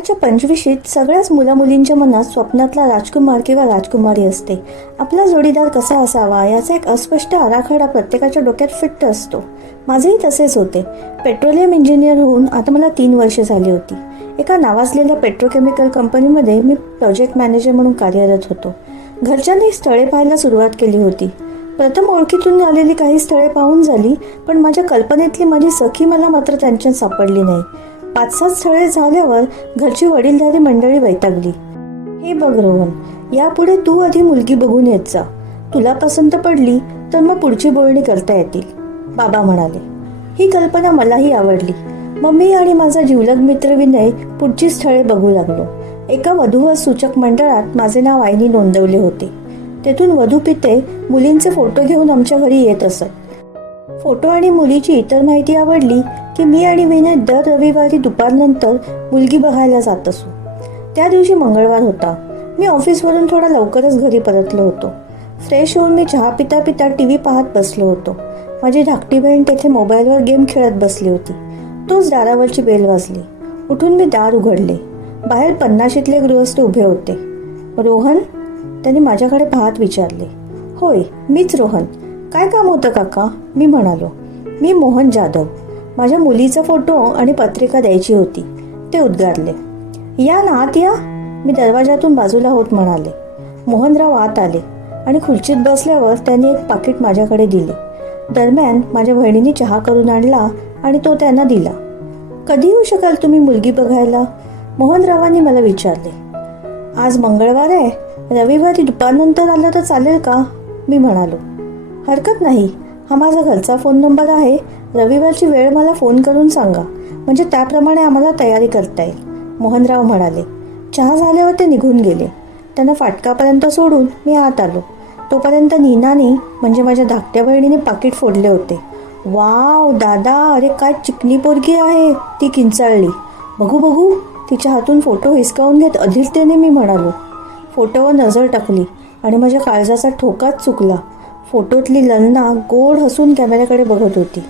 वयाच्या पंचवीशीत सगळ्याच मुलामुलींच्या मनात स्वप्नातला राजकुमार किंवा राजकुमारी असते. आपला जोडीदार कसा असावा याचा एक अस्पष्ट आराखडा प्रत्येकाच्या डोक्यात फिट्ट असतो. माझेही तसेच होते. पेट्रोलियम इंजिनियर होऊन आता मला तीन वर्षे झाली होती. एका नावाजलेल्या पेट्रोकेमिकल कंपनीमध्ये मी प्रोजेक्ट मॅनेजर म्हणून कार्यरत होतो. घरच्यांनी स्थळे पाहायला सुरुवात केली होती. प्रथम ओळखीतून आलेली काही स्थळे पाहून झाली पण माझ्या कल्पनेतली माझी सखी मला मात्र त्यांच्यात सापडली नाही. पाच सात स्थळे झाल्यावर घरची वडीलधारी मंडळी वैतागली. हे बघ रोहन यापुढे तू आधी मुलगी बघून येत जा. तुला पसंत पडली तर मग पुढची बोलणी करता येतील. बाबा म्हणाले. ही कल्पना मलाही आवडली. मग मी आणि माझा जिवलग मित्र विनय पुढची स्थळे बघू लागलो. एका वधूवर सूचक मंडळात माझे नाव आईनी नोंदवले होते. तेथून वधू पिते मुलींचे फोटो घेऊन आमच्या घरी येत असत. फोटो आणि मुलीची इतर माहिती आवडली की मी आणि विनय दर रविवारी दुपारनंतर मुलगी बघायला जात असू. त्या दिवशी मंगळवार होता. मी ऑफिसवरून थोडा लवकरच घरी परतलो होतो. फ्रेश होऊन मी चहा पिता पिता टी व्ही पाहत बसलो होतो. माझी धाकटी बहीण तेथे मोबाईलवर गेम खेळत बसली होती. तोच दारावरची बेल वाजली. उठून मी दार उघडले. बाहेर पन्नाशीतले गृहस्थ उभे होते. रोहन? त्यांनी माझ्याकडे पाहत विचारले. होय मीच रोहन. काय काम होतं काका? मी म्हणालो. मी मोहन जाधव. माझ्या मुलीचा फोटो आणि पत्रिका द्यायची होती. ते उद्गारले या ना आत या. मी दरवाजातून बाजूला होत म्हणाले. मोहनराव आत आले आणि खुर्चीत बसल्यावर त्यांनी एक पाकिट माझ्याकडे दिले. दरम्यान माझ्या बहिणीने चहा करून आणला आणि तो त्यांना दिला. कधी येऊ शकाल तुम्ही मुलगी बघायला? मोहनरावांनी मला विचारले. आज मंगळवार आहे. रविवारी दुपारनंतर आलं तर चालेल का? मी म्हणालो. हरकत नाही. हा माझा घरचा फोन नंबर आहे. रविवारची वेळ मला फोन करून सांगा. म्हणजे त्याप्रमाणे आम्हाला तयारी करता येईल. मोहनराव म्हणाले चहा झाल्यावर ते निघून गेले. त्यांना फाटकापर्यंत सोडून मी आत आलो. तोपर्यंत नीनाने म्हणजे माझ्या धाकट्या बहिणीने पाकिट फोडले होते. वाव दादा अरे काय चिकनी पोरगी आहे. ती किंचाळली. बघू बघू तिच्या हातून फोटो हिसकावून घेत अधीरतेने मी म्हणालो. फोटोवर नजर टाकली आणि माझ्या काळजाचा ठोकाच चुकला. फोटोतली ललना गोड हसून कॅमेऱ्याकडे बघत होती.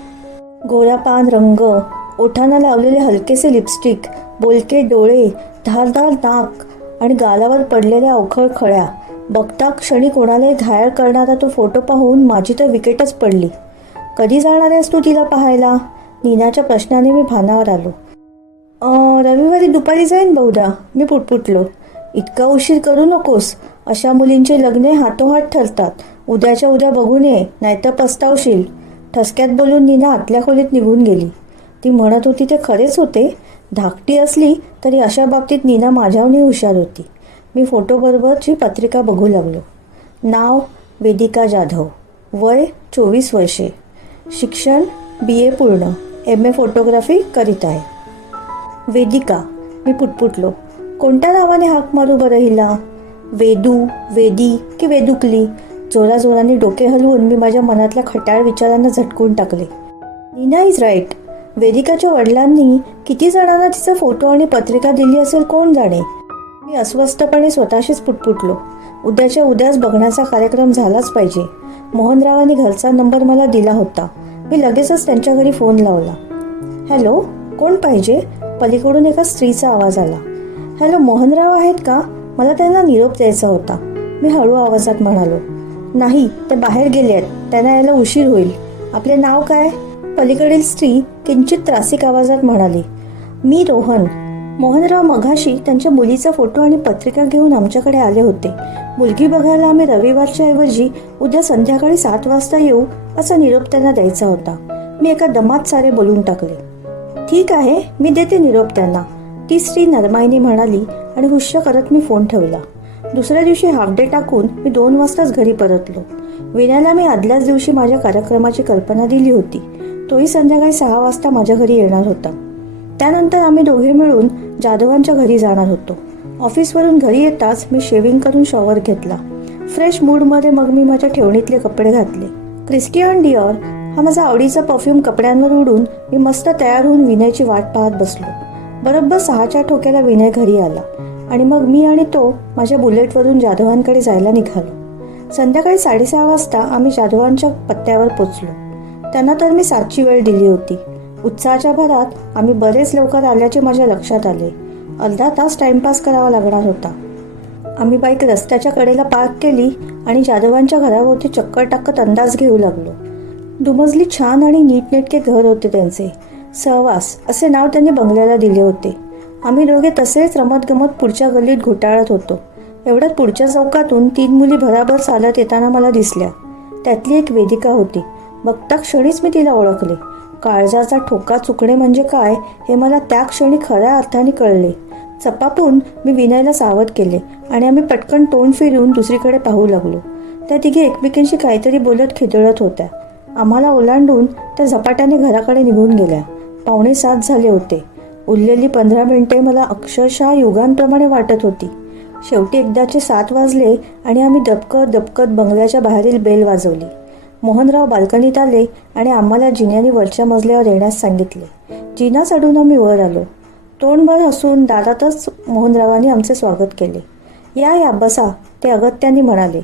गोरापान रंग ओठांना लावलेले हलकेसे लिपस्टिक बोलके डोळे धारधार नाक आणि गालावर पडलेल्या अवखळ खळ्या. बघता क्षणी कोणालाही घायल करणारा तो फोटो पाहून माझी तर विकेटच पडली. कधी जाणार आहेस तू तिला पाहायला? नीनाच्या प्रश्नाने मी भानावर आलो. रविवारी दुपारी जाईन बहुधा. मी पुटपुटलो. इतका उशीर करू नकोस. अशा मुलींचे लग्ने हातोहात ठरतात. उद्याच्या उद्या बघून ये नाहीतर पस्तावशील. ठसक्यात बोलून नीना आतल्या खोलीत निघून गेली. ती म्हणत होती ते खरेच होते? धाकटी असली तरी अशा बाबतीत नीना माझ्याहूनही हुशार होती. मी फोटोबरोबरची पत्रिका बघू लागलो. नाव वेदिका जाधव. वय चोवीस वर्षे. शिक्षण बी ए पूर्ण. एम ए फोटोग्राफी करीत आहे. वेदिका. मी पुटपुटलो. कोणत्या नावाने हाक मारू बरं हिला? वेदू वेदी की वेदुकली? जोराजोराने डोके हलवून मी माझ्या मनातल्या खट्याळ विचारांना झटकून टाकले. Neena is right. वेदिकाच्या वडिलांनी किती जणांना तिचा फोटो आणि पत्रिका दिली असेल कोण जाणे मी अस्वस्थपणे स्वतःशीच पुटपुटलो. उद्याच्या उद्याच बघण्याचा कार्यक्रम झालाच पाहिजे. मोहनरावांनी घरचा नंबर मला दिला होता. मी लगेचच त्यांच्या घरी फोन लावला. हॅलो कोण पाहिजे पलीकडून एका स्त्रीचा आवाज आला. हॅलो मोहनराव आहेत का? मला त्यांना निरोप द्यायचा होता. मी हळू आवाजात म्हणालो. नाही ते बाहेर गेले आहेत. त्यांना यायला उशीर होईल. आपले नाव काय? पलीकडील स्त्री किंचित त्रासिक आवाजात म्हणाली मी रोहन. मोहनराव मघाशी त्यांच्या मुलीचा फोटो आणि पत्रिका घेऊन आमच्याकडे आले होते. मुलगी बघायला आम्ही रविवारच्या ऐवजी उद्या संध्याकाळी सात वाजता येऊ असा निरोप त्यांना द्यायचा होता. मी एका दमात सारे बोलून टाकले. ठीक आहे मी देते निरोप त्यांना. ती स्त्री नरमाईने म्हणाली आणि हुश्य करत मी फोन ठेवला. दुसऱ्या दिवशी हाफ डे टाकून मी दोन वाजताच घरी परतलो. विनयला मी आदल्याच दिवशी माझ्या कार्यक्रमाची कल्पना दिली होती. तोही संध्याकाळी सहा वाजता माझ्या घरी येणार होता. त्यानंतर आम्ही दोघे मिळून जाधवांच्या घरी जाणार होतो. ऑफिसवरून घरी येताच मी शेविंग करून शॉवर घेतला. फ्रेश मूडमध्ये मग मी माझ्या ठेवणीतले कपडे घातले. क्रिस्टियन डिओर हा माझा आवडीचा परफ्यूम कपड्यांवर उडून मी मस्त तयार होऊन विनयची वाट पाहत बसलो. बरोबर सहाच्या ठोक्याला विनय घरी आला. आणि मग मी आणि तो माझ्या बुलेटवरून जाधवांकडे जायला निघालो. संध्याकाळी साडेसहा वाजता आम्ही जाधवांच्या पत्त्यावर पोचलो. त्यांना तर मी सातची वेळ दिली होती. उत्साहाच्या भरात आम्ही बरेच लवकर आल्याचे माझ्या लक्षात आले. अर्धा तास टाइमपास करावा लागणार होता. आम्ही बाईक रस्त्याच्या कडेला पार्क केली आणि जाधवांच्या घराभोवती चक्कर टाकत अंदाज घेऊ लागलो. दुमजली छान आणि नीटनेटके घर होते त्यांचे. सहवास असे नाव त्यांनी बंगल्याला दिले होते. आम्ही दोघे तसेच रमत गमत पुढच्या गल्लीत घोटाळत होतो. एवढ्यात पुढच्या चौकातून तीन मुली भराभर चालत येताना मला दिसल्या. त्यातली एक वेदिका होती. बघता क्षणीच मी तिला ओळखले. काळजाचा ठोका चुकणे म्हणजे काय हे मला त्या क्षणी खऱ्या अर्थाने कळले. चपापून मी विनयला सावध केले आणि आम्ही पटकन तोंड फिरून दुसरीकडे पाहू लागलो. त्या तिघे एकमेकींशी काहीतरी बोलत खिदळत होत्या. आम्हाला ओलांडून त्या झपाट्याने घराकडे निघून गेल्या. पावणे सात झाले होते. उरलेली पंधरा मिनिटे मला अक्षरशः युगांप्रमाणे वाटत होती. शेवटी एकदाचे सात वाजले आणि आम्ही दबकत दबकत बंगल्याच्या बाहेरील बेल वाजवली. मोहनराव बाल्कनीत आले आणि आम्हाला जिन्याने वरच्या मजल्यावर येण्यास सांगितले. जिना चढून आम्ही वर आलो. तोंडभर हसून दारातच मोहनरावांनी आमचे स्वागत केले. या या बसा ते अगत्याने म्हणाले.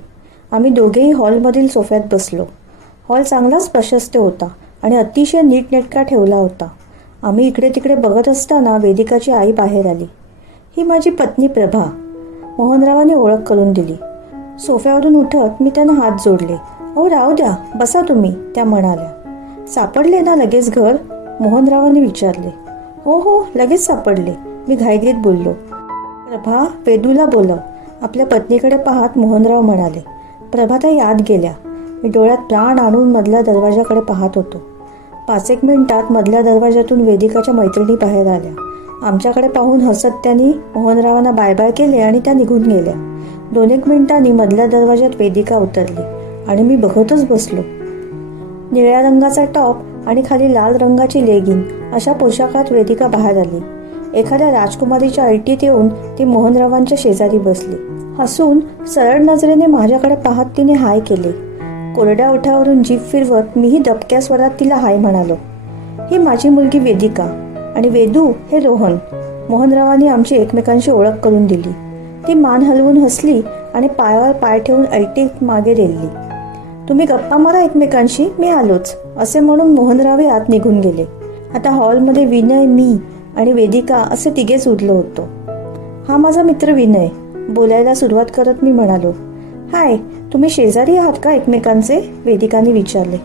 आम्ही दोघेही हॉलमधील सोफ्यात बसलो. हॉल चांगलाच प्रशस्त होता आणि अतिशय नीटनेटका ठेवला होता. आम्ही इकडे तिकडे बघत असताना वेदिकाची आई बाहेर आली. ही माझी पत्नी प्रभा. मोहनरावाने ओळख करून दिली. सोफ्यावरून उठत मी त्यांना हात जोडले. हो राहू द्या. बसा तुम्ही त्या म्हणाल्या. सापडले ना लगेच घर? मोहनरावाने विचारले. हो हो लगेच सापडले. मी घाईघाईत बोललो. प्रभा वेदूला बोलव. आपल्या पत्नीकडे पाहत मोहनराव म्हणाले. प्रभा त्या याद गेल्या. मी डोळ्यात प्राण आणून मधल्या दरवाजाकडे पाहत होतो. पाच एक मिनिटात मधल्या दरवाजातून वेदिकाच्या मैत्रिणी बाहेर आल्या. आमच्याकडे पाहून हसत त्यांनी मोहनरावांना बाय बाय केले आणि त्या निघून गेल्या. दोन एक मिनिटांनी मधल्या दरवाजात वेदिका उतरली आणि मी बघतच बसलो. निळ्या रंगाचा टॉप आणि खाली लाल रंगाची लेगिन अशा पोशाखात वेदिका बाहेर आली. एखाद्या राजकुमारीच्या ऐटीत येऊन ती मोहनरावांच्या शेजारी बसली. हसून सरळ नजरेने माझ्याकडे पाहत तिने हाय केले. कोरड्या ओठावरून जीभ फिरवत मीही दबक्या स्वरात तिला हाय म्हणालो. ही माझी मुलगी वेदिका आणि वेदू हे रोहन. मोहनरावांनी आमची एकमेकांशी ओळख करून दिली. ती मान हलवून हसली आणि पायावर पाय ठेवून ऐटीत मागे रेलली. तुम्ही गप्पा मारा एकमेकांशी मी आलोच असे म्हणून मोहनरावे आत निघून गेले. आता हॉलमध्ये विनय मी आणि वेदिका असे तिघेच उरलो होतो. हा माझा मित्र विनय बोलायला सुरुवात करत मी म्हणालो. हाय तुम्ही शेजारी आहात का एकमेकांचे? वेदिकाने विचारले.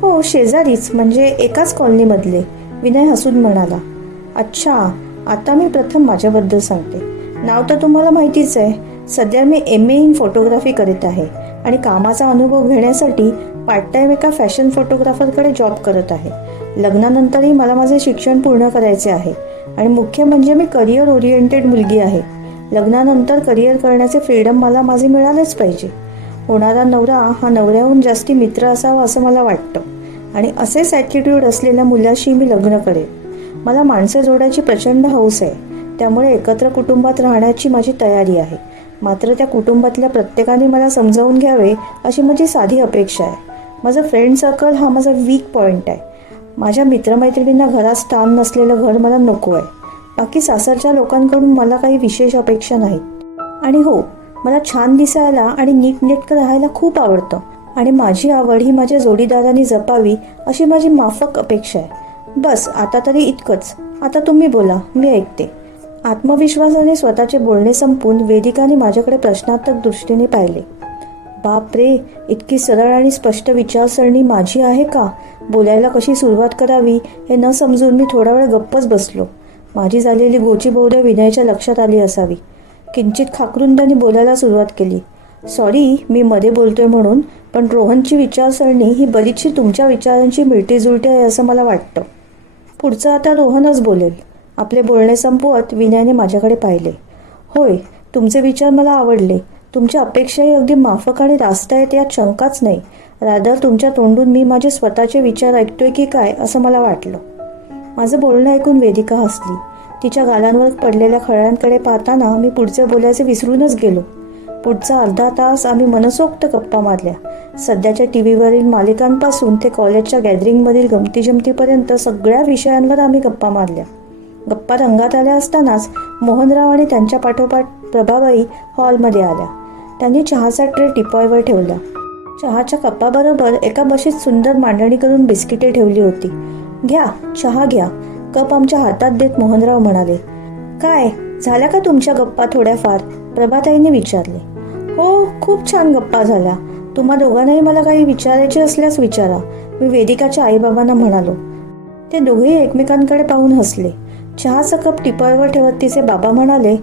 हो शेजारीच म्हणजे एकाच कॉलनीमधले विनय हसून म्हणाला. अच्छा आता मी प्रथम माझ्याबद्दल सांगते. नाव तर तुम्हाला माहितीच आहे. सध्या मी एम ए इन फोटोग्राफी करीत आहे आणि कामाचा अनुभव घेण्यासाठी पार्ट टाईम एका फॅशन फोटोग्राफरकडे जॉब करत आहे. लग्नानंतरही मला माझे शिक्षण पूर्ण करायचे आहे. आणि मुख्य म्हणजे मी करिअर ओरिएंटेड मुलगी आहे. लग्नानंतर करिअर करण्याचे फ्रीडम मला माझे मिळालेच पाहिजे. होणारा नवरा हा नवऱ्याहून जास्ती मित्र असावा असं मला वाटतं. आणि असेच ॲटिट्यूड असलेल्या मुलाशी मी लग्न करेन. मला माणसं जोडायची प्रचंड हौस आहे. त्यामुळे एकत्र कुटुंबात राहण्याची माझी तयारी आहे. मात्र त्या कुटुंबातल्या प्रत्येकाने मला समजावून घ्यावे अशी माझी साधी अपेक्षा आहे. माझं फ्रेंड सर्कल हा माझा वीक पॉईंट आहे. माझ्या मित्रमैत्रिणींना घरात स्थान नसलेलं घर मला नको आहे. बाकी सासरच्या लोकांकडून मला काही विशेष अपेक्षा नाहीत. आणि हो मला छान दिसायला आणि नीटनेटकं राहायला खूप आवडतं. आणि माझी आवड ही माझ्या जोडीदाराने जपावी अशी माझी माफक अपेक्षा आहे. बस आता तरी इतकंच. आता तुम्ही बोला मी ऐकते. आत्मविश्वासाने स्वतःचे बोलणे संपून वेदिकाने माझ्याकडे प्रश्नात्मक दृष्टीने पाहिले. बाप रे इतकी सरळ आणि स्पष्ट विचारसरणी माझी आहे का? बोलायला कशी सुरुवात करावी हे न समजून मी थोडा वेळ गप्पच बसलो. माझी झालेली गोची बहुधा विनयच्या लक्षात आली असावी. किंचित खाकरून त्यांनी बोलायला सुरुवात केली. सॉरी मी मध्ये बोलतोय म्हणून पण रोहनची विचारसरणी ही बरीचशी तुमच्या विचारांची मिळती जुळती आहे असं मला वाटतं. पुढचं आता रोहनच बोलेल. आपले बोलणे संपवत विनयाने माझ्याकडे पाहिले. होय तुमचे विचार मला आवडले. तुमच्या अपेक्षाही अगदी माफक आणि रास्त आहेत यात शंकाच नाही. रादर तुमच्या तोंडून मी माझे स्वतःचे विचार ऐकतोय की काय असं मला वाटलं. माझं बोलणं ऐकून वेदिका हसली. तिच्या गालांवर पडलेल्या खळ्यांकडे पाहताना मी पुढचे बोलायचे विसरूनच गेलो. पुढचा अर्धा तास आम्ही मनसोक्त गप्पा मारल्या. सध्याच्या टी व्हीवरील मालिकांपासून ते कॉलेजच्या गॅदरिंगमधील गमतीजमतीपर्यंत सगळ्या विषयांवर आम्ही गप्पा मारल्या. गप्पा रंगात आल्या असतानाच मोहनराव आणि त्यांच्या पाठोपाठ प्रभाबाई हॉलमध्ये आल्या. त्यांनी चहाचा ट्रे टिपॉयवर ठेवला. चहाच्या कपाबरोबर एका बशीत सुंदर मांडणी करून बिस्किटे ठेवली होती. घ्या चहा घ्या कप आमच्या हातात देत मोहनराव म्हणाले. काय झाल्या का तुमच्या गप्पा थोड्याफार? प्रभाताईने विचारले. हो खूप छान गप्पा झाल्या. तुम्हा दोघांनाही मला काही विचारायचे असल्यास विचारा मी वेदिकाच्या आईबाबांना म्हणालो. ते दोघेही एकमेकांकडे पाहून हसले. चहाचा कप टिपाळवर ठेवत तिचे बाबा म्हणाले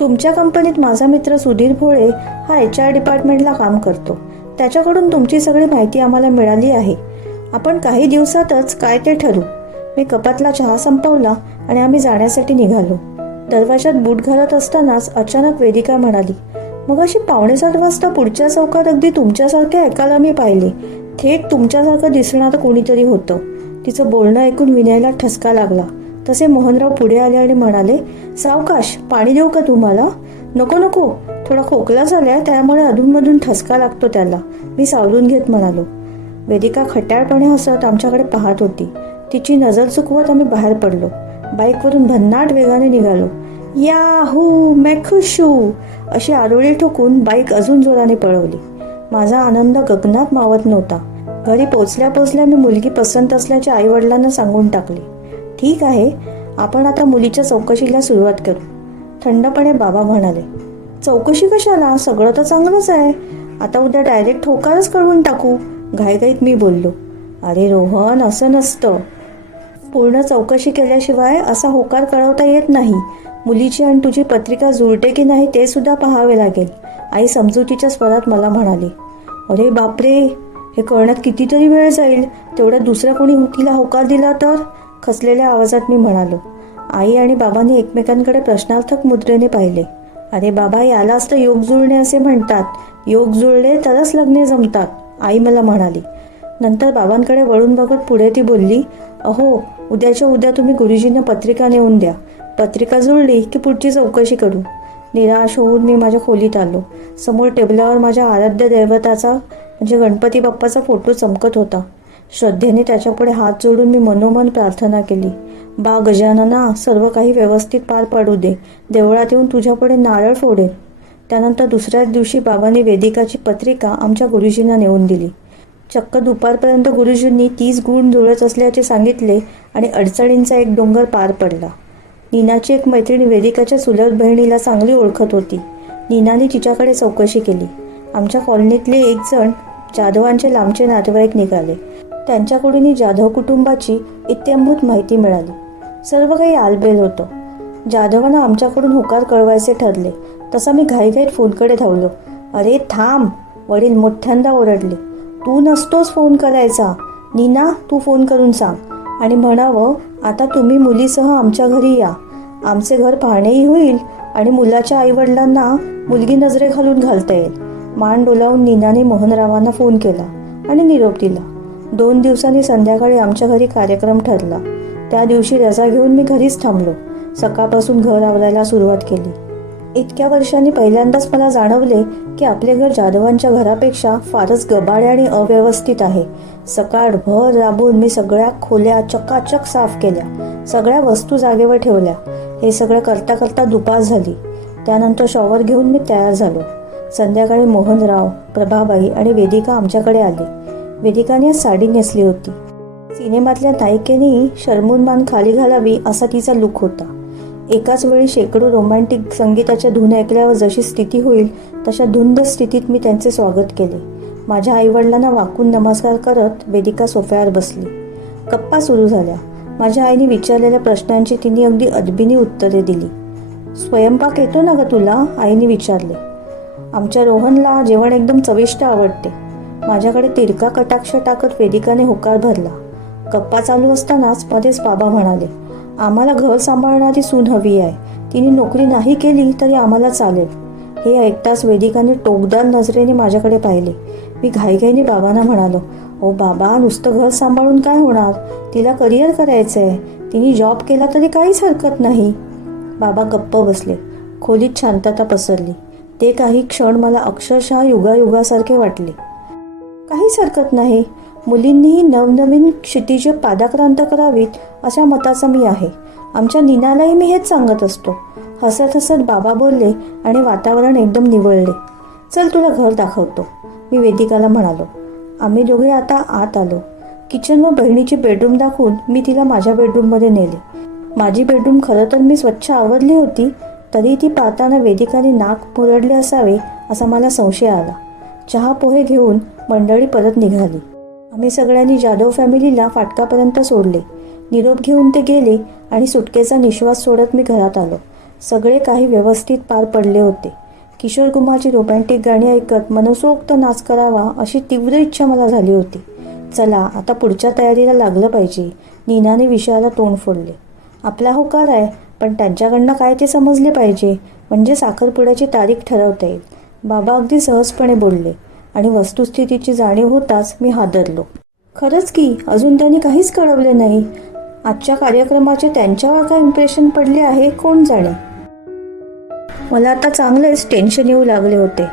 तुमच्या कंपनीत माझा मित्र सुधीर भोळे हा एच आर डिपार्टमेंटला काम करतो. त्याच्याकडून तुमची सगळी माहिती आम्हाला मिळाली आहे. आपण काही दिवसातच काय ते ठरू. मी कपातला चहा संपवला आणि आम्ही जाण्यासाठी निघालो. दरवाजात बूट घालत असतानाच अचानक वेदिका म्हणाली मग अशी पावणे सात वाजता पुढच्या चौकात अगदी तुमच्यासारखे ऐकायला मी पाहिले. थेट तुमच्यासारखं दिसणारं कोणीतरी होतं. तिचं बोलणं ऐकून विनयला ठसका लागला. तसे मोहनराव पुढे आले आणि म्हणाले सावकाश पाणी देऊ का तुम्हाला? नको नको. थोडा खोकला झालाय त्यामुळे अधूनमधून ठसका लागतो त्याला. मी सावरून घेत म्हणालो. वेदिका खट्याळपणे हसत आमच्याकडे पाहत होती. तिची नजर चुकवत आम्ही बाहेर पडलो. बाईकवरून भन्नाट वेगाने निघालो. या हू मै खुशू अशी आरोळी ठोकून बाईक अजून जोराने पळवली. माझा आनंद गगनात मावत नव्हता. घरी पोचल्या पोचल्या मी मुलगी पसंत असल्याचे आई वडिलांना सांगून टाकली. ठीक आहे आपण आता मुलीच्या चौकशीला सुरुवात करू. थंडपणे बाबा म्हणाले. चौकशी कशाला? सगळं तर चांगलंच आहे. आता उद्या डायरेक्ट होकारच कळवून टाकू. घाईघाईत मी बोललो. अरे रोहन असं नसतं. पूर्ण चौकशी केल्याशिवाय असा होकार कळवता येत नाही. मुलीची आणि तुझी पत्रिका जुळते की नाही ते सुद्धा पाहावे लागेल. आई समजुतीच्या स्वरात मला म्हणाली अरे बापरे हे कळण्यात कितीतरी वेळ जाईल. तेवढ्या दुसऱ्या कोणी तिला होकार दिला तर? खचलेल्या आवाजात मी म्हणालो. आई आणि बाबांनी एकमेकांकडे प्रश्नार्थक मुद्रेने पाहिले. अरे बाबा यालाच तर योग जुळणे असे म्हणतात. योग जुळले तरच लग्ने जमतात आई मला म्हणाली. नंतर बाबांकडे वळून बघत पुढे ती बोलली अहो उद्याच्या उद्या तुम्ही गुरुजींना पत्रिका नेऊन द्या. पत्रिका जुळली की पुढची चौकशी करू. निराश होऊन मी माझ्या खोलीत आलो. समोर टेबलावर माझ्या आराध्य दैवताचा म्हणजे गणपती बाप्पाचा फोटो चमकत होता. श्रद्धेने त्याच्यापुढे हात जोडून मी मनोमन प्रार्थना केली. बा गजानना सर्व काही व्यवस्थित पार पाडू दे. देवळात येऊन तुझ्यापुढे नारळ फोडेन. त्यानंतर दुसऱ्याच दिवशी बाबांनी वेदिकाची पत्रिका आमच्या गुरुजींना नेऊन दिली. चक्क दुपारपर्यंत गुरुजींनी तीस गुण जुळत असल्याचे सांगितले आणि अडचणींचा एक डोंगर पार पडला. नीनाची एक मैत्रीण वेदिकाच्या सुलभ बहिणीला चांगली ओळखत होती. नीनाने तिच्याकडे चौकशी केली. आमच्या कॉलनीतले एक जण जाधवांचे लांबचे नातेवाईक निघाले. त्यांच्याकडूनही जाधव कुटुंबाची इत्यंभूत माहिती मिळाली. सर्व काही आलबेल होतं. जाधवांना आमच्याकडून होकार कळवायचे ठरले. तसा मी घाईघाईत फोनकडे धावलो. अरे थांब वडील मोठ्यांदा ओरडले. तू नसतोस फोन करायचा. नीना तू फोन करून सांग. आणि म्हणावं आता तुम्ही मुलीसह आमच्या घरी या. आमचे घर पाहणेही होईल आणि मुलाच्या आईवडिलांना मुलगी नजरे घालून घालता येईल. मान डोलावून नीनाने मोहनरावांना फोन केला आणि निरोप दिला. दोन दिवसांनी संध्याकाळी आमच्या घरी कार्यक्रम ठरला. त्या दिवशी रजा घेऊन मी घरीच थांबलो. सकाळपासून घर आवरायला सुरुवात केली. इतक्या वर्षांनी पहिल्यांदाच मला जाणवले की आपले घर जाधवांच्या घरापेक्षा फारच गबाळे आणि अव्यवस्थित आहे. सकाळभर राबून मी सगळ्या खोल्या चकाचक साफ केल्या. सगळ्या वस्तू जागेवर ठेवल्या. हे सगळं करता करता दुपार झाली. त्यानंतर शॉवर घेऊन मी तयार झालो. संध्याकाळी मोहनराव प्रभाबाई आणि वेदिका आमच्याकडे आली. वेदिकाने आज साडी नेसली होती. सिनेमातल्या नायिकेने शर्मून मान खाली घालावी असा तिचा लुक होता. एकाच वेळी शेकडो रोमॅन्टिक संगीताच्या धून ऐकल्यावर जशी स्थिती होईल तशा धुंद स्थितीत मी त्यांचे स्वागत केले. माझ्या आईवडिलांना वाकून नमस्कार करत वेदिका सोफ्यावर बसली. गप्पा सुरू झाल्या. माझ्या आईने विचारलेल्या प्रश्नांची तिने अगदी अदबीनी उत्तरे दिली. स्वयंपाक येतो ना ग तुला? आईने विचारले. आमच्या रोहनला जेवण एकदम चविष्ट आवडते. माझ्याकडे तिरका कटाक्ष टाकत वेदिकाने होकार भरला. गप्पा चालू असतानाच मध्येच बाबा म्हणाले आम्हाला घर सांभाळणारी सून हवी आहे. तिने नोकरी नाही केली तरी आम्हाला चालेल. हे ऐकताच वेदिकाने टोकदार नजरेने माझ्याकडे पाहिले. मी घाईघाईने बाबांना म्हणालो ओ बाबा नुसतं घर सांभाळून काय होणार? तिला करिअर करायचं आहे तिने जॉब केला तरी काहीच हरकत नाही. बाबा गप्प बसले. खोलीत शांतता पसरली. ते काही क्षण मला अक्षरशः युगायुगासारखे वाटले. काहीच हरकत नाही. मुलींनीही नवनवीन क्षितिजे पादाक्रांत करावीत अशा मताचा मी आहे. आमच्या निनालाही मी हेच सांगत असतो. हसत हसत बाबा बोलले आणि वातावरण एकदम निवळले. चल तुला घर दाखवतो. मी वेदिकाला म्हणालो. आम्ही दोघे आता आत आलो. किचन व बहिणीची बेडरूम दाखवून मी तिला माझ्या बेडरूममध्ये नेले. माझी बेडरूम खरं तर मी स्वच्छ आवरली होती तरी ती पाहताना वेदिकाने नाक मुरडले असावे असा मला संशय आला. चहा पोहे घेऊन मंडळी परत निघाली. आम्ही सगळ्यांनी जाधव फॅमिलीला फाटकापर्यंत सोडले. निरोप घेऊन ते गेले आणि सुटकेचा निश्वास सोडत मी घरात आलो. सगळे काही व्यवस्थित पार पडले होते. किशोर कुमारची रोमॅन्टिक गाणी ऐकत मनसोक्त नाच करावा अशी तीव्र इच्छा मला झाली होती. चला आता पुढच्या तयारीला लागलं पाहिजे. नीनाने विषयाला तोंड फोडले. आपला होकार आहे पण त्यांच्याकडनं काय ते समजले पाहिजे? म्हणजे साखरपुड्याची तारीख ठरवता येईल. बाबा अगदी सहजपणे बोलले आणि वस्तुस्थितीची जाणीव होताच मी हादरलो. खरंच की अजून त्यांनी काहीच कळवले नाही. आजच्या कार्यक्रमाचे त्यांच्यावर काय इम्प्रेशन पडले आहे कोण जाणे? मला आता चांगलेच टेन्शन येऊ लागले होते.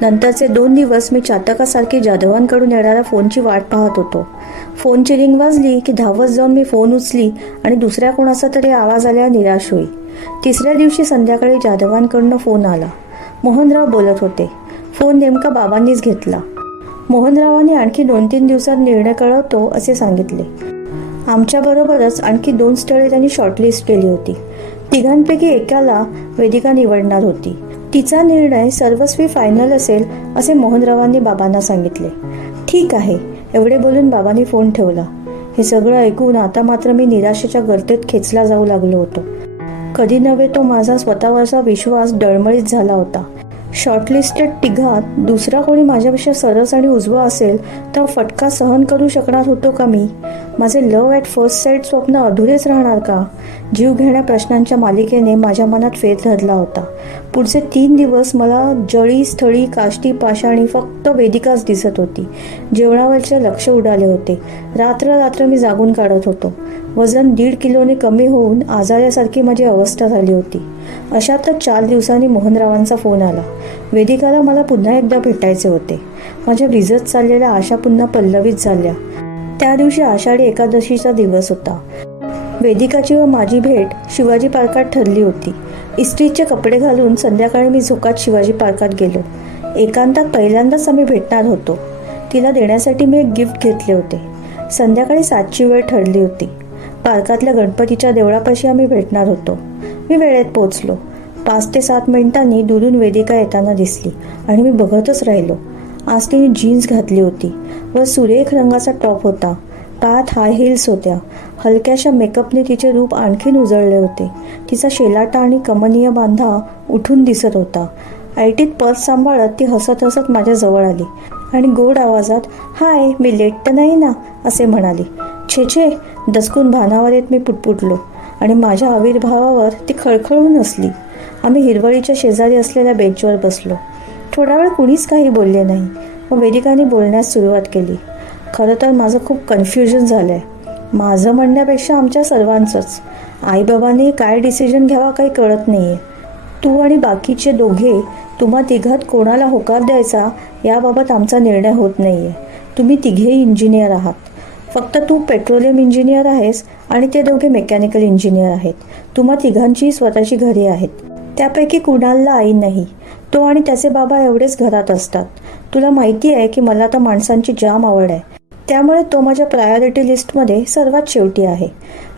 नंतरचे दोन दिवस मी चातकासारखी जाधवांकडून येणाऱ्या फोनची वाट पाहत होतो. फोनची रिंग वाजली की धावत जाऊन मी फोन उचली आणि दुसऱ्या कोणाचा तरी आवाज आल्या निराश होई. तिसऱ्या दिवशी संध्याकाळी जाधवांकडून फोन आला. मोहनराव बोलत होते. फोन नेमका बाबांनीच घेतला. मोहनरावांनी आणखी दोन तीन दिवसात निर्णय कळवतो असे सांगितले. आमच्याबरोबरच आणखी दोन स्थळे त्यांनी शॉर्टलिस्ट केली होती. तिघांपैकी एकाला वेदिका निवडणार होती. तिचा निर्णय सर्वस्वी फायनल असेल असे मोहनरावांनी बाबांना सांगितले. ठीक आहे एवढे बोलून बाबांनी फोन ठेवला. हे सगळं ऐकून आता मात्र मी निराशेच्या गर्तेत खेचला जाऊ लागलो होतो. कधी नव्हे तो माझा स्वतःवरचा विश्वास डळमळीत झाला होता. शॉर्टलिस्टेड तिघात दुसरा कोणी माझ्यापेक्षा सरस आणि उजवा असेल तर फटका सहन करू शकणार होतो का मी? माझे लव ॲट फर्स्ट साईड स्वप्न अधुरेच राहणार का? जीव घेण्या प्रश्नांच्या मालिकेने माझ्या मनात फेर धरला होता. पुढचे तीन दिवस मला जळी स्थळी काष्टी पाषाणी फक्त वेदिकाच दिसत होती. जेवणावरचे लक्ष उडाले होते. रात्र रात्र मी जागून काढत होतो. वजन दीड किलोने कमी होऊन आजारासारखी माझी अवस्था झाली होती. अशातच चार दिवसांनी मोहनरावांचा फोन आला. वेदिकाला मला पुन्हा एकदा भेटायचे होते. माझ्या भिजत चाललेल्या आशा पुन्हा पल्लवीत झाल्या. त्या दिवशी आषाढी एकादशीचा दिवस होता. वेदिकाची व माझी भेट शिवाजी पार्कात ठरली होती. इस्त्रीचे कपडे घालून संध्याकाळी मी झोकात शिवाजी पार्कात गेलो. एकांतात पहिल्यांदाच आम्ही भेटणार होतो. तिला देण्यासाठी मी एक गिफ्ट घेतले होते. संध्याकाळी सातची वेळ ठरली होती. पार्कातल्या गणपतीच्या देवळापाशी आम्ही भेटणार होतो. मी वेळेत पोचलो पाच ते सात मिनिटांनी दुरून वेदिका येताना दिसली आणि मी बघतच राहिलो. आज तिने जीन्स घातली होती व सुरेख रंगाचा टॉप होता. पायात हाय हिल्स होत्या. हलक्याशा मेकअपने तिचे रूप आणखीन उजळले होते. तिचा शेलाटा आणि कमनीय बांधा उठून दिसत होता. आयटीत पर्स सांभाळत ती हसत हसत माझ्या जवळ आली आणि गोड आवाजात हाय मी लेट तर नाही ना? असे म्हणाली. छे छे दसकून भानावर येत मी पुटपुटलो आणि माझ्या आविर्भावावर ती खळखळून हसली आम्ही हिरवळीच्या शेजारी असलेल्या बेंचवर बसलो. थोडा वेळ कुणीच काही बोलले नाही. व वेदिकाने बोलण्यास सुरुवात केली. खरं तर माझं खूप कन्फ्युजन झालं आहे माझं म्हणण्यापेक्षा आमच्या सर्वांचंच. आईबाबांनी काय डिसिजन घ्यावा काही कळत नाही आहे तू आणि बाकीचे दोघे तुम्हा तिघात कोणाला होकार द्यायचा याबाबत आमचा निर्णय होत नाही आहे तुम्ही तिघेही इंजिनियर आहात. फक्त तू पेट्रोलियम इंजिनियर आहेस आणि ते दोघे मेकॅनिकल इंजिनियर आहेत. तुम्हा तिघांची स्वतःची घरे आहेत. त्यापैकी कुणालला आई नाही? तो आणि त्याचे बाबा एवढेच घरात असतात. तुला माहिती आहे की मला तर माणसांची जाम आवड आहे. त्यामुळे तो माझ्या प्रायोरिटी लिस्टमध्ये सर्वात शेवटी आहे.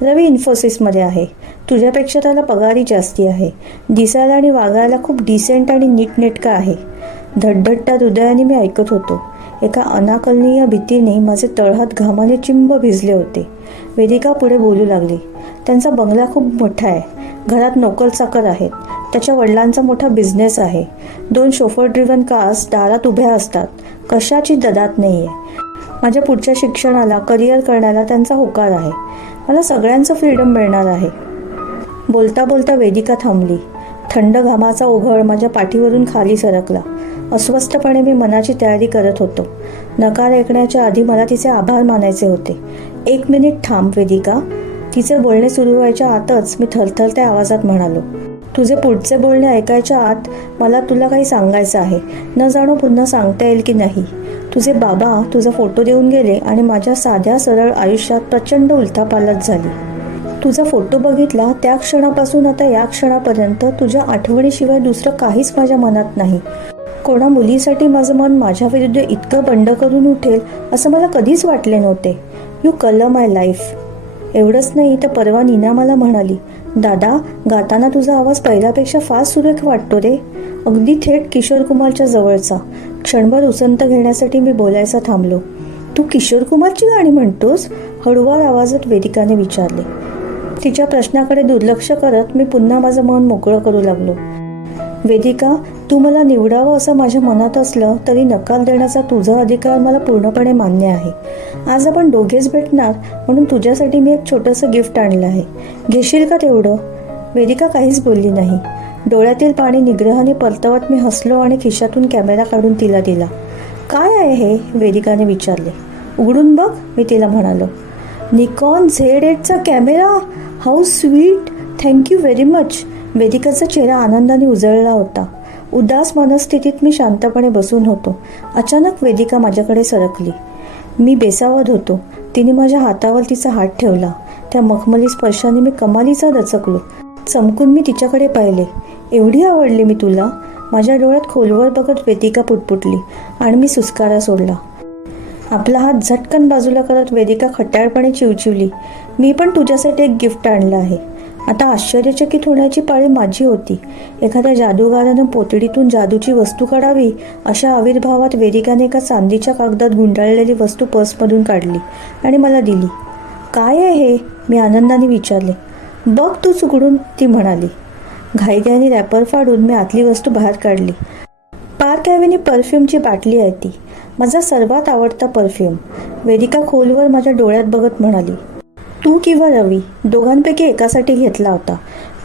रवी इन्फोसिसमध्ये आहे. तुझ्यापेक्षा त्याला पगारही जास्ती आहे. दिसायला आणि वागायला खूप डिसेंट आणि नीटनेटका आहे. धडधडत्या हृदयाने मी ऐकत होतो. एका अनाकलनीय भीतीने माझे तळहात घामाने चिंब भिजले होते. वेदिका पुढे बोलू लागली. त्यांचा बंगला खूप मोठा आहे. घरात नोकर चाकर आहेत. त्याच्या वडिलांचा मोठा बिझनेस आहे. दोन शोफर ड्रिव्हन कार्स दारात उभ्या असतात. कशाची ददात नाही आहे माझ्या पुढच्या शिक्षणाला करिअर करण्याला त्यांचा होकार आहे. मला सगळ्यांचं फ्रीडम मिळणार आहे. बोलता बोलता वेदिका थांबली. थंड घामाचा ओघळ माझ्या पाठीवरून खाली सरकला. अस्वस्थपणे मी मनाची तयारी करत होतो. नकार ऐकण्याच्या आधी मला तिचे आभार मानायचे होते. एक मिनिट थांब वेदिका. तिचे बोलणे सुरू व्हायच्या आतच मी थरथरत्या आवाजात म्हणालो तुझे पुढचे बोलणे ऐकायच्या आत मला तुला काही सांगायचं आहे. न जाणो पुन्हा सांगता येईल की नाही. तुझे बाबा तुझा फोटो देऊन गेले आणि माझ्या साध्या सरळ आयुष्यात प्रचंड उलथापालत झाली. तुझा फोटो बघितला त्या क्षणापासून आता या क्षणापर्यंत तुझ्या आठवणीशिवाय दुसरं काहीच माझ्या मनात नाही. कोणा मुलीसाठी माझं मन माझ्या विरुद्ध इतकं बंड करून उठेल असं मला कधीच वाटले नव्हते. यू कलर माय लाईफ एवढंच नाही तर परवा नीना मला म्हणाली दादा गाताना तुझा आवाज पहिल्यापेक्षा फार सुरेख वाटतो रे. अगदी थेट किशोर कुमारच्या जवळचा. क्षणभर उसंत घेण्यासाठी मी बोलायचा थांबलो. तू किशोर कुमारची गाणी म्हणतोस? हळूवार आवाजात वेदिकाने विचारले. तिच्या प्रश्नाकडे दुर्लक्ष करत मी पुन्हा माझं मन मोकळं करू लागलो. वेदिका तू मला निवडावं असं माझ्या मनात असलं तरी नकार देण्याचा तुझा अधिकार मला पूर्णपणे मान्य आहे. आज आपण दोघेच भेटणार म्हणून तुझ्यासाठी मी एक छोटंसं गिफ्ट आणलं आहे. घेशील का तेवढं? वेदिका काहीच बोलली नाही. डोळ्यातील पाणी निग्रहाने परतवत मी हसलो आणि खिशातून कॅमेरा काढून तिला दिला. काय आहे हे? वेदिकाने विचारले. उघडून बघ मी तिला म्हणालो. Nikon Z एटचा camera? How sweet. Thank you very much. वेदिकाचा चेहरा आनंदाने उजळला होता. उदास मनस्थितीत मी शांतपणे बसून होतो. अचानक वेदिका माझ्याकडे सरकली. मी बेसावत होतो. तिने माझ्या हातावर तिचा हात ठेवला. त्या मखमली स्पर्शाने मी कमालीचा दचकलो. चमकून मी तिच्याकडे पाहिले. एवढी आवडली मी तुला? माझ्या डोळ्यात खोलवर बघत वेदिका पुटपुटली आणि मी सुस्कारा सोडला. आपला हात झटकन बाजूला करत वेदिका खट्याळपणे चिवचिवली. मी पण तुझ्यासाठी एक गिफ्ट आणलं आहे. आता आश्चर्यचकित होण्याची पाळी माझी होती. एखाद्या जादूगारानं पोतडीतून जादूची वस्तू काढावी अशा आविर्भावात वेदिकाने एका चांदीच्या कागदात गुंडाळलेली वस्तू पर्समधून काढली आणि मला दिली. काय आहे हे? मी आनंदाने विचारले. बघ तू उघडून ती म्हणाली. घाईघाईने रॅपर फाडून मी आतली वस्तू बाहेर काढली. पार्क ॲव्हेनी परफ्यूमची बाटली आहे ती. माझा सर्वात आवडता परफ्यूम. वेदिका खोलवर माझ्या डोळ्यात बघत म्हणाली. तू किंवा रवी दोघांपैकी एकासाठी घेतला होता.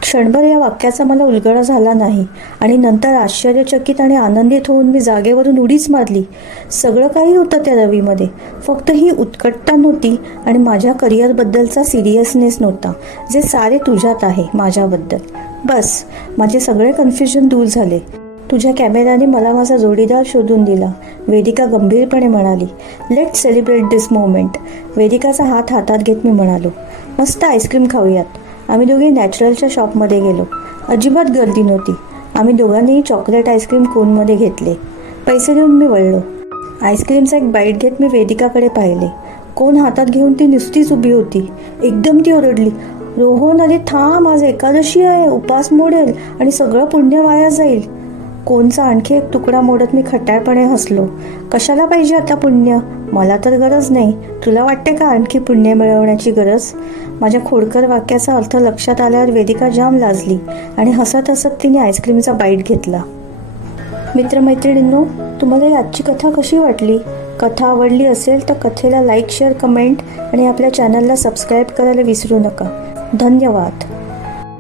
क्षणभर या वाक्याचा मला उलगडा झाला नाही आणि नंतर आश्चर्यचकित आणि आनंदित होऊन मी जागेवरून उडीच मारली. सगळं काही होतं त्या रवीमध्ये. फक्त ही उत्कटता नव्हती आणि माझ्या करिअरबद्दलचा सिरियसनेस नव्हता जे सारे तुझ्यात आहे माझ्याबद्दल. बस माझे सगळे कन्फ्युजन दूर झाले. तुझ्या कॅमेराने मला माझा जोडीदार शोधून दिला वेदिका गंभीरपणे म्हणाली लेट सेलिब्रेट दिस मोमेंट वेदिकाचा हात हातात घेत मी म्हणालो मस्त आईस्क्रीम खाऊयात. आम्ही दोघे नॅचरलच्या शॉपमध्ये गेलो. अजिबात गर्दी नव्हती. आम्ही दोघांनीही चॉकलेट आईस्क्रीम कोनमध्ये घेतले. पैसे देऊन मी वळलो. आईस्क्रीमचा एक बाईट घेत मी वेदिकाकडे पाहिले. कोण हातात घेऊन ती नुसतीच उभी होती. एकदम ती ओरडली रोहन अरे थांब आज एकादशी आहे उपास मोडेल आणि सगळं पुण्य वाया जाईल. कोणचा आणखी एक तुकडा मोडत मी खट्याळपणे हसलो. कशाला पाहिजे आता पुण्य? मला तर गरज नाही. तुला वाटते का आणखी पुण्य मिळवण्याची गरज माझ्या खोडकर वाक्याचा अर्थ लक्षात आल्यावर वेदिका जाम लाजली आणि हसत हसत तिने आईस्क्रीमचा बाईट घेतला. मित्रमैत्रिणींनो तुम्हाला आजची कथा कशी वाटली? कथा आवडली असेल तर कथेला लाईक शेअर कमेंट आणि आपल्या चॅनलला सबस्क्राईब करायला विसरू नका. धन्यवाद.